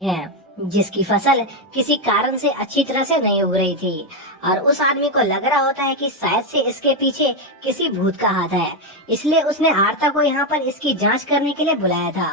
है जिसकी फसल किसी कारण से अच्छी तरह से नहीं उग रही थी और उस आदमी को लग रहा होता है कि शायद से इसके पीछे किसी भूत का हाथ है। इसलिए उसने आरता को यहाँ पर इसकी जांच करने के लिए बुलाया था।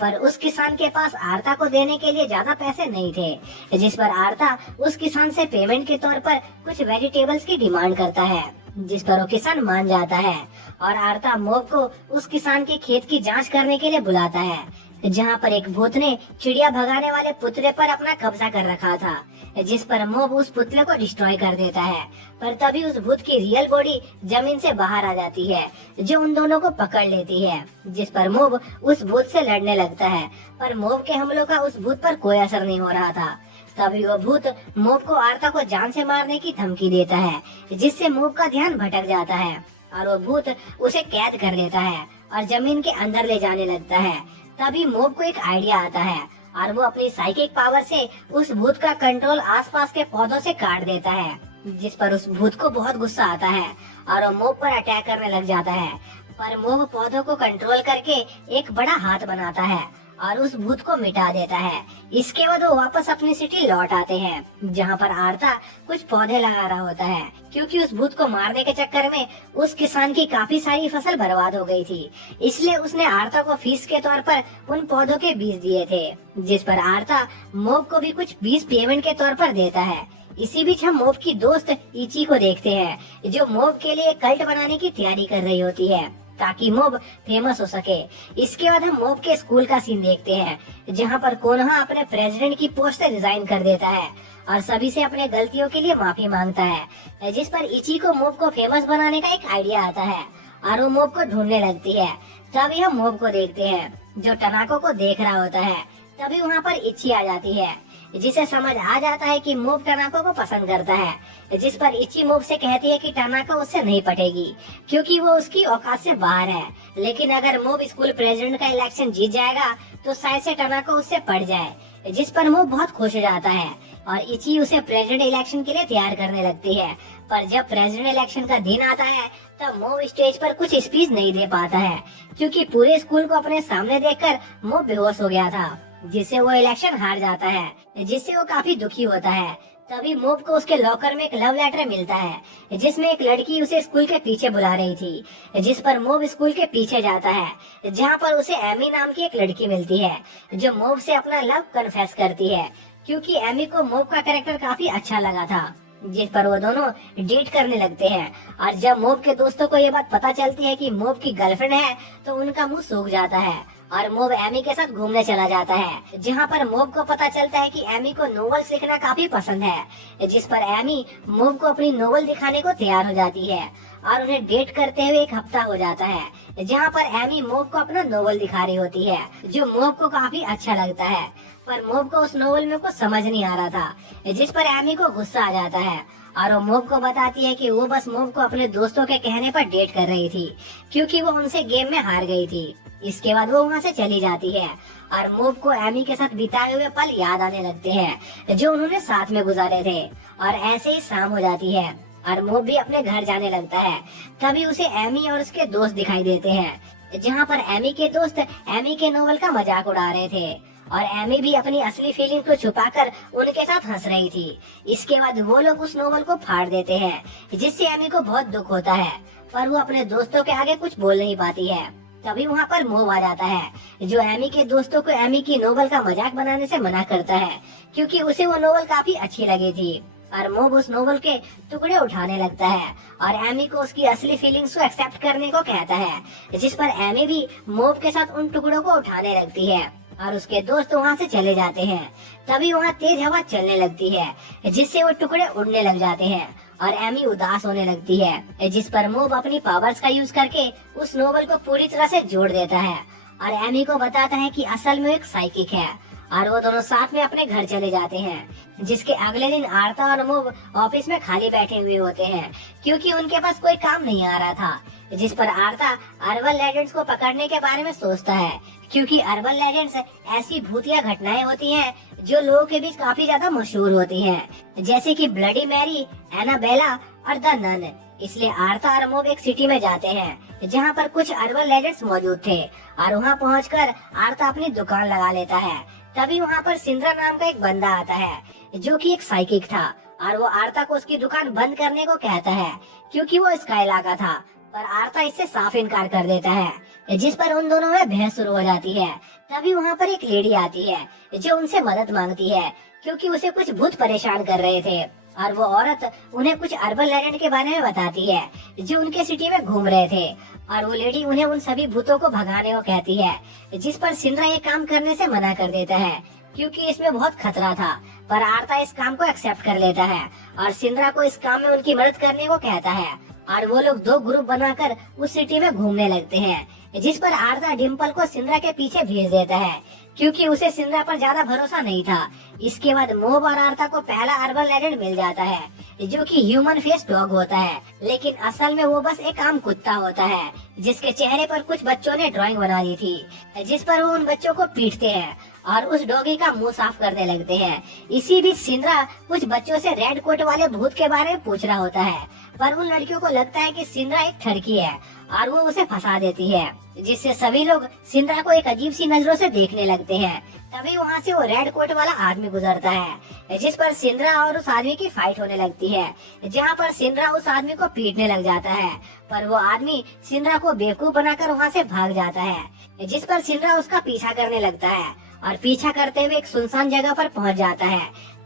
पर उस किसान के पास आरता को देने के लिए ज्यादा पैसे नहीं थे, जिस पर आरता उस किसान से पेमेंट के तौर पर कुछ वेजिटेबल्स की डिमांड करता है, जिस पर वो किसान मान जाता है और आरता मोब को उस किसान के खेत की जांच करने के लिए बुलाता है, जहाँ पर एक भूत ने चिड़िया भगाने वाले पुतले पर अपना कब्जा कर रखा था, जिस पर मोब उस पुतले को डिस्ट्रॉय कर देता है। पर तभी उस भूत की रियल बॉडी जमीन से बाहर आ जाती है, जो उन दोनों को पकड़ लेती है, जिस पर मोब उस भूत से लड़ने लगता है। पर मोब के हमलों का उस भूत पर कोई असर नहीं हो रहा था। तभी वो भूत मोब को आरता को जान से मारने की धमकी देता है, जिससे मोब का ध्यान भटक जाता है और वो भूत उसे कैद कर देता है और जमीन के अंदर ले जाने लगता है। तभी मोब को एक आइडिया आता है और वो अपनी साइकिक पावर से उस भूत का कंट्रोल आसपास के पौधों से काट देता है, जिस पर उस भूत को बहुत गुस्सा आता है और वो मोब पर अटैक करने लग जाता है। पर मोब पौधों को कंट्रोल करके एक बड़ा हाथ बनाता है और उस भूत को मिटा देता है। इसके बाद वो वापस अपनी सिटी लौट आते हैं, जहाँ पर आरता कुछ पौधे लगा रहा होता है, क्योंकि उस भूत को मारने के चक्कर में उस किसान की काफी सारी फसल बर्बाद हो गई थी। इसलिए उसने आरता को फीस के तौर पर उन पौधों के बीज दिए थे, जिस पर आरता मोब को भी कुछ बीज पेमेंट के तौर पर देता है। इसी बीच हम मोब की दोस्त इची को देखते हैं, जो मोब के लिए कल्ट बनाने की तैयारी कर रही होती है ताकि मोब फेमस हो सके। इसके बाद हम मोब के स्कूल का सीन देखते हैं, जहाँ पर कोनहा अपने प्रेसिडेंट की पोस्ट से रिजाइन कर देता है और सभी से अपने गलतियों के लिए माफी मांगता है, जिस पर इची को मोब को फेमस बनाने का एक आइडिया आता है और वो मोब को ढूंढने लगती है। तभी हम मोब को देखते हैं, जो टनाको को देख रहा होता है। तभी वहाँ पर इची आ जाती है, जिसे समझ आ जाता है कि मोब टनाको को पसंद करता है, जिस पर इची मोब से कहती है कि टनाको उससे नहीं पटेगी, क्योंकि वो उसकी औकात से बाहर है। लेकिन अगर मोब स्कूल प्रेसिडेंट का इलेक्शन जीत जाएगा तो शायद से टनाको उससे पड़ जाए, जिस पर मोब बहुत खुश हो जाता है और इची उसे प्रेसिडेंट इलेक्शन के लिए तैयार करने लगती है। पर जब प्रेसिडेंट इलेक्शन का दिन आता है तब मोब स्टेज पर कुछ स्पीच नहीं दे पाता है, क्योंकि पूरे स्कूल को अपने सामने देखकर मोब बेहोश हो गया था, जिससे वो इलेक्शन हार जाता है, जिससे वो काफी दुखी होता है। तभी मोब को उसके लॉकर में एक लव लेटर मिलता है, जिसमें एक लड़की उसे स्कूल के पीछे बुला रही थी, जिस पर मोब स्कूल के पीछे जाता है, जहाँ पर उसे एमी नाम की एक लड़की मिलती है, जो मोब से अपना लव कन्फेस करती है, क्योंकि एमी को मोब का कैरेक्टर काफी अच्छा लगा था, जिस पर वो दोनों डेट करने लगते हैं। और जब मोब के दोस्तों को ये बात पता चलती है कि मोब की गर्लफ्रेंड है तो उनका मुंह सूख जाता है और मोब एमी के साथ घूमने चला जाता है, जहाँ पर मोब को पता चलता है कि एमी को नोवेल्स लिखना काफी पसंद है, जिस पर एमी मोब को अपनी नोवेल दिखाने को तैयार हो जाती है और उन्हें डेट करते हुए एक हफ्ता हो जाता है, जहाँ पर एमी मोब को अपना नोवेल दिखा रही होती है, जो मोब को काफी अच्छा लगता है। पर मोब को उस नोवेल में कुछ समझ नहीं आ रहा था, जिस पर एमी को गुस्सा आ जाता है और वो मोब को बताती है कि वो बस मोब को अपने दोस्तों के कहने पर डेट कर रही थी, क्योंकि वो उनसे गेम में हार गई थी। इसके बाद वो वहाँ से चली जाती है और मोब को एमी के साथ बिताए हुए पल याद आने लगते हैं, जो उन्होंने साथ में गुजारे थे। और ऐसे ही शाम हो जाती है और मोब भी अपने घर जाने लगता है। तभी उसे एमी और उसके दोस्त दिखाई देते हैं, जहाँ पर एमी के दोस्त एमी के नोवेल का मजाक उड़ा रहे थे और एमी भी अपनी असली फीलिंग को छुपाकर उनके साथ हंस रही थी। इसके बाद वो लोग उस नोवेल को फाड़ देते हैं, जिससे एमी को बहुत दुख होता है, पर वो अपने दोस्तों के आगे कुछ बोल नहीं पाती है। तभी वहाँ पर मोब आ जाता है, जो एमी के दोस्तों को एमी की नोवेल का मजाक बनाने से मना करता है, क्योंकि उसे वो नोवेल काफी अच्छी लगी थी। और मोब उस नोवेल के टुकड़े उठाने लगता है और एमी को उसकी असली फीलिंग्स को एक्सेप्ट करने को कहता है, जिस पर एमी भी मोब के साथ उन टुकड़ों को उठाने लगती है और उसके दोस्त वहाँ से चले जाते हैं। तभी वहाँ तेज हवा चलने लगती है, जिससे वो टुकड़े उड़ने लग जाते हैं और एमी उदास होने लगती है, जिस पर मोब अपनी पावर्स का यूज करके उस नोवेल को पूरी तरह से जोड़ देता है और एमी को बताता है कि असल में एक साइकिक है। और वो दोनों साथ में अपने घर चले जाते हैं, जिसके अगले दिन आरता और मोब ऑफिस में खाली बैठे हुए होते हैं, क्योंकि उनके पास कोई काम नहीं आ रहा था, जिस पर आरता अर्बन लेजेंड्स को पकड़ने के बारे में सोचता है, क्योंकि अर्बन लेजेंड्स ऐसी भूतिया घटनाएं होती हैं जो लोगों के बीच काफी ज्यादा मशहूर होती हैं, जैसे कि ब्लडी मैरी, एनाबेला और द नन। इसलिए आरता और मोब एक सिटी में जाते हैं, जहाँ पर कुछ अर्बन लेजेंड्स मौजूद थे और वहाँ पहुँचकर आरता अपनी दुकान लगा लेता है तभी वहाँ पर सिंद्रा नाम का एक बंदा आता है जो कि एक साइकिक था, और वो आर्ता को उसकी दुकान बंद करने को कहता है क्योंकि वो इसका इलाका था। पर आर्ता इससे साफ इनकार कर देता है, जिस पर उन दोनों में बहस शुरू हो जाती है। तभी वहाँ पर एक लेडी आती है जो उनसे मदद मांगती है क्योंकि उसे कुछ भूत परेशान कर रहे थे, और वो औरत उन्हें कुछ अर्बन लेजेंड के बारे में बताती है जो उनके सिटी में घूम रहे थे, और वो लेडी उन्हें उन सभी भूतों को भगाने को कहती है, जिस पर सिंद्रा ये काम करने से मना कर देता है क्योंकि इसमें बहुत खतरा था। पर आर्ता इस काम को एक्सेप्ट कर लेता है और सिंद्रा को इस काम में उनकी मदद करने को कहता है, और वो लोग 2 ग्रुप बनाकर उस सिटी में घूमने लगते हैं, जिस पर आर्ता डिम्पल को सिंद्रा के पीछे भेज देता है क्योंकि उसे सिंद्रा पर ज्यादा भरोसा नहीं था। इसके बाद मोब और आर्ता को पहला अर्बन लेजेंड मिल जाता है जो कि ह्यूमन फेस डॉग होता है, लेकिन असल में वो बस एक आम कुत्ता होता है जिसके चेहरे पर कुछ बच्चों ने ड्राइंग बना दी थी, जिस पर वो उन बच्चों को पीटते हैं और उस डॉगी का मुंह साफ करने लगते हैं। इसी बीच सिंद्रा कुछ बच्चों से रेड कोट वाले भूत के बारे में पूछ रहा होता है, पर उन लड़कियों को लगता है कि सिंद्रा एक ठरकी है और वो उसे फंसा देती है, जिससे सभी लोग सिंद्रा को एक अजीब सी नजरों से देखने लगते हैं। तभी वहाँ से वो रेड कोट वाला आदमी गुजरता है, जिस पर सिंद्रा और उस आदमी की फाइट होने लगती है, जहाँ पर सिंद्रा उस आदमी को पीटने लग जाता है, पर वो आदमी सिंद्रा को बेवकूफ बनाकर वहाँ से भाग जाता है, जिस पर सिंद्रा उसका पीछा करने लगता है और पीछा करते हुए एक सुनसान जगह पर पहुँच जाता है।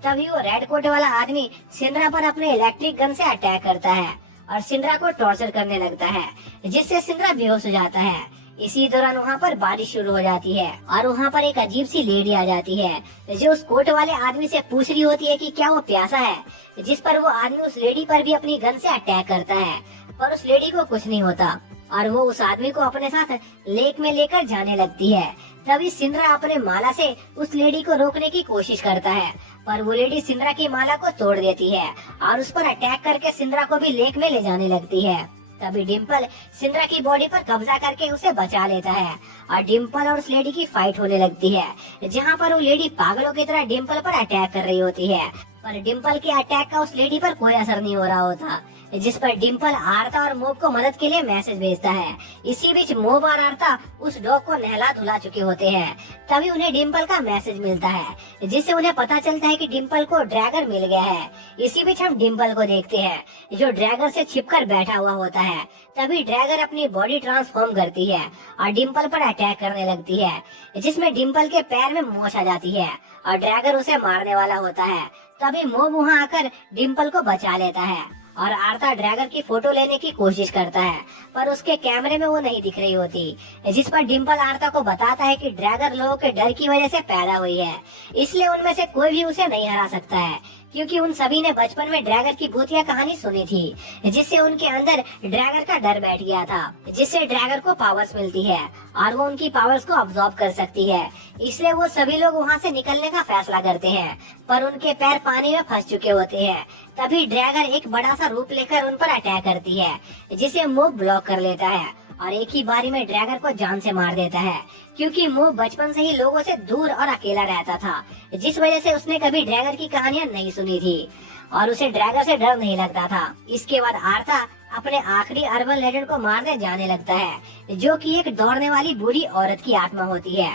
तभी वो रेड कोट वाला आदमी सिंद्रा पर अपने इलेक्ट्रिक गन से अटैक करता है और सिंद्रा को टॉर्चर करने लगता है, जिससे सिंद्रा बेहोश हो जाता है। इसी दौरान वहाँ पर बारिश शुरू हो जाती है और वहाँ पर एक अजीब सी लेडी आ जाती है जो उस कोट वाले आदमी से पूछ रही होती है कि क्या वो प्यासा है, जिस पर वो आदमी उस लेडी पर भी अपनी गन से अटैक करता है, पर उस लेडी को कुछ नहीं होता और वो उस आदमी को अपने साथ लेक में लेकर जाने लगती है। तभी सिंद्रा अपने माला से उस लेडी को रोकने की कोशिश करता है, पर वो लेडी सिंद्रा की माला को तोड़ देती है और उस पर अटैक करके सिंद्रा को भी लेक में ले जाने लगती है। तभी डिम्पल सिंद्रा की बॉडी पर कब्जा करके उसे बचा लेता है और डिम्पल और उस लेडी की फाइट होने लगती है, जहाँ पर वो लेडी पागलों की तरह डिम्पल पर अटैक कर रही होती है, पर डिम्पल के अटैक का उस लेडी पर कोई असर नहीं हो रहा होता, जिस पर डिम्पल आर्ता और मोब को मदद के लिए मैसेज भेजता है। इसी बीच मोब और आर्ता उस डॉग को नहला धुला चुके होते हैं। तभी उन्हें डिम्पल का मैसेज मिलता है, जिससे उन्हें पता चलता है कि डिम्पल को ड्रैगन मिल गया है। इसी बीच हम डिम्पल को देखते हैं जो ड्रैगन से छिपकर बैठा हुआ होता है। तभी ड्रैगन अपनी बॉडी ट्रांसफॉर्म करती है और डिम्पल पर अटैक करने लगती है, जिसमें डिम्पल के पैर में मोच आ जाती है और ड्रैगन उसे मारने वाला होता है। तभी मोब वहाँ आकर डिम्पल को बचा लेता है और आर्ता ड्रैगन की फोटो लेने की कोशिश करता है, पर उसके कैमरे में वो नहीं दिख रही होती, जिस पर डिम्पल आर्ता को बताता है कि ड्रैगन लोगों के डर की वजह से पैदा हुई है, इसलिए उनमें से कोई भी उसे नहीं हरा सकता है, क्योंकि उन सभी ने बचपन में ड्रैगन की भूतिया कहानी सुनी थी, जिससे उनके अंदर ड्रैगन का डर बैठ गया था, जिससे ड्रैगन को पावर्स मिलती है और वो उनकी पावर्स को अब्सॉर्ब कर सकती है। इसलिए वो सभी लोग वहाँ से निकलने का फैसला करते हैं, पर उनके पैर पानी में फंस चुके होते हैं। तभी ड्रैगन एक बड़ा सा रूप लेकर उन पर अटैक करती है, जिसे मोब ब्लॉक कर लेता है और एक ही बारी में ड्रैगन को जान से मार देता है, क्योंकि मोब बचपन से ही लोगों से दूर और अकेला रहता था, जिस वजह से उसने कभी ड्रैगन की कहानियां नहीं सुनी थी और उसे ड्रैगन से डर नहीं लगता था। इसके बाद आर्ता अपने आखिरी अर्बन लेजेंड को मारने जाने लगता है, जो कि एक दौड़ने वाली बूढ़ी औरत की आत्मा होती है,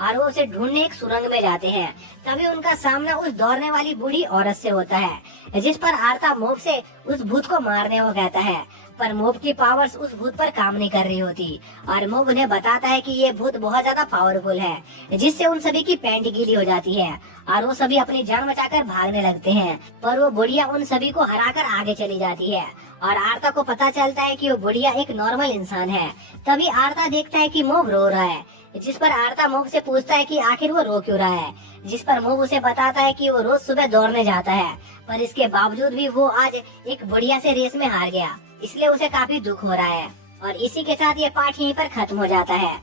और वो उसे ढूंढने एक सुरंग में जाते हैं। तभी उनका सामना उस दौड़ने वाली बूढ़ी औरत से होता है, जिस पर आर्ता मोब से उस भूत को मारने को कहता है, पर मोब की पावर्स उस भूत पर काम नहीं कर रही होती और मोब उन्हें बताता है कि ये भूत बहुत ज्यादा पावरफुल है, जिससे उन सभी की पैंट गीली हो जाती है और वो सभी अपनी जान बचाकर भागने लगते हैं, पर वो बुढ़िया उन सभी को हराकर आगे चली जाती है और आर्ता को पता चलता है कि वो बुढ़िया एक नॉर्मल इंसान है। तभी आर्ता देखता है कि मोब रो रहा है, जिस पर आर्ता मोब से पूछता है कि आखिर वो रो क्यों रहा है, जिस पर मोब उसे बताता है कि वो रोज सुबह दौड़ने जाता है, पर इसके बावजूद भी वो आज एक बुढ़िया से रेस में हार गया, इसलिए उसे काफी दुख हो रहा है। और इसी के साथ ये पाठ यहीं पर खत्म हो जाता है।